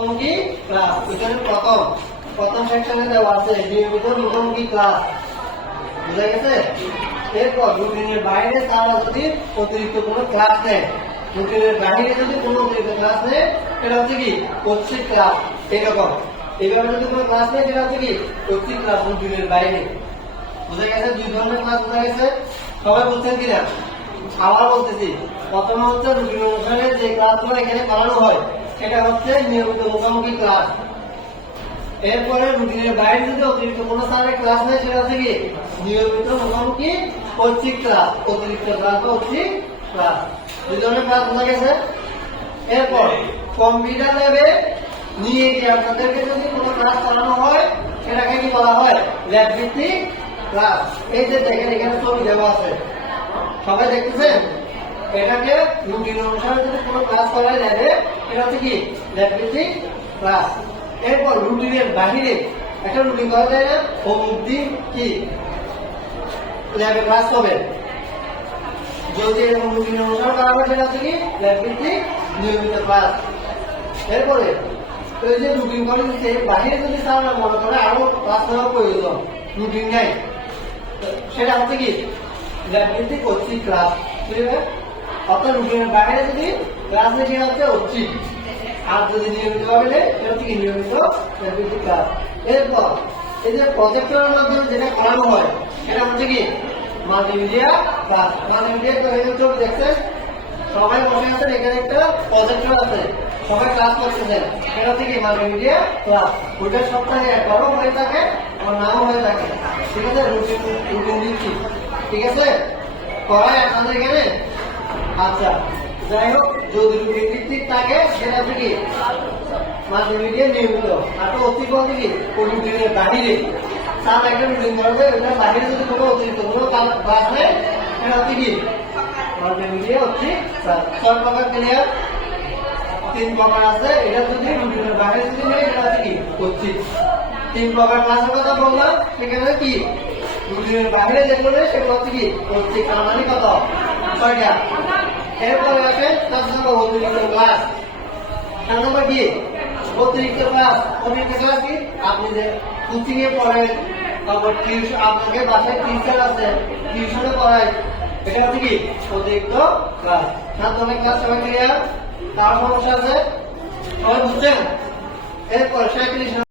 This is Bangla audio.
মুখোমুখি ক্লাস। এখানে প্রথম সেকশনে দেওয়া আছে নিয়মিত মুখোমুখি ক্লাস, বুঝা গেছে? এরপর রুটিনের বাইরে তারা যদি অতিরিক্ত কোনো ক্লাস নেয়, রুটিনের বাইরে যদি কোনো অতিরিক্ত ক্লাস নেয়, এটা হচ্ছে কি ঐচ্ছিক ক্লাস। এইরকম এইভাবে যদি কোনো ক্লাস নেয়, সেটা হচ্ছে কি ঐচ্ছিক ক্লাস রুটিনের বাইরে। বুঝা গেছে? দুই ধরনের ক্লাস বোঝা গেছে? সবাই বুঝছেন কিনা? আবার বলতেছি, প্রথমে হচ্ছে রুটিন অনুসারে যে ক্লাসগুলো এখানে করানো হয় সেটা হচ্ছে নিয়মিত মুখোমুখি ক্লাস। এরপরে রুটিনের বাইরে যদি অতিরিক্ত কোনো স্যারের ক্লাস নেয়, সেটা হচ্ছে কি নিয়মিত মুখোমুখি ঐচ্ছিক ক্লাস। অতিরিক্ত ক্লাস বা ঐচ্ছিক ক্লাস, দুই ধরনের ক্লাস বোঝা গেছে? এরপর কম্পিউটার ল্যাবে নিয়ে গিয়ে আপনাদেরকে যদি কোনো ক্লাস করানো হয়, সেটাকে কি বলা হয়? ল্যাব ভিত্তিক ক্লাস। এই যে দেখেন এখানে ছবি দেওয়া আছে, সবাই দেখতেছেন? এটাকে রুটিন অনুসারে যদি কোনো ক্লাস করায় ল্যাবে, এটা হচ্ছে কি ল্যাব ভিত্তিক ক্লাস। এরপর রুটিনের বাহিরে একটা রুটিন করা যায় না, অমুক দিন কি ল্যাবে ক্লাস হবে, যদি এরকম রুটিন অনুসারে করা হয়, সেটা হচ্ছে কি ল্যাব ভিত্তিক নিয়মিত ক্লাস। এরপরে ওই যে রুটিন করে দিচ্ছে, বাহিরে যদি স্যার মনে করে আরো ক্লাস নেওয়ার প্রয়োজন, রুটিন নেই, সেটা হচ্ছে কি ল্যাব ভিত্তিক ঐচ্ছিক ক্লাস। ঠিক আছে? অর্থাৎ রুটিনের বাইরে যদি ক্লাস নেই, সেটা হচ্ছে ঐচ্ছিক। আর যদি নিয়মিত ভাবে নেই, সেটা হচ্ছে কি নিয়মিত ল্যাব ভিত্তিক ক্লাস। এরপর এই যে প্রজেক্টরের মাধ্যমে যেটা করানো হয়, সেটা হচ্ছে কি মাল্টিমিডিয়া ক্লাস। মাল্টিমিডিয়া ছবি দেখছেন, সবাই বসে আছেন, এখানে একটা প্রজেক্টর আছে, সবাই ক্লাস করতেছেন, সেটা হচ্ছে কি মাল্টিমিডিয়া ক্লাস। ওইটা সপ্তাহে একবারও হয়ে থাকে, আমার নাও হয়ে থাকে। ঠিক আছে? রুটিন দিচ্ছি, ঠিক আছে? করাই আপনাদের এখানে। আচ্ছা, যাই হোক, যদি রুটিন ভিত্তিক থাকে, সেটা হচ্ছে কি মাল্টিমিডিয়া নিয়মিত। আর তো অতিরিক্ত হচ্ছে কি ওই রুটিনের বাহিরে তার একটা রুটিন করবে, ওইটার বাহিরে যদি কোনো অতিরিক্ত কোনো ক্লাস নেয়, সেটা হচ্ছে কি মাল্টিমিডিয়া হচ্ছে। ছয় প্রকার ক্লিয়ার? 3 প্রকার আছে। এটা যদি রুটিনের বাইরে যদি নেই, এটা হচ্ছে কি ঐচ্ছিক। 3 প্রকার ক্লাসের কথা বললাম, সেখানে কি রুটিনের বাইরে যেগুলো নেই, সেগুলো হচ্ছে কি ঐচ্ছিক। মানে কত? 6টা। এরপরে আছে 4 নম্বর অতিরিক্ত ক্লাস। 4 নম্বর কি অতিরিক্ত ক্লাস। অতিরিক্ত ক্লাস কি আপনি যে কোচিং এ পড়েন, তারপর টিউশন, আপনাকে বাসায় টিচার আছে, টিউশনে পড়ায়, এটা হচ্ছে কি অতিরিক্ত ক্লাস। 7 নম্বর ক্লাস সবাই ক্লিয়ার? তার সমস্যা আছে? সবাই বুঝছেন? এরপর 37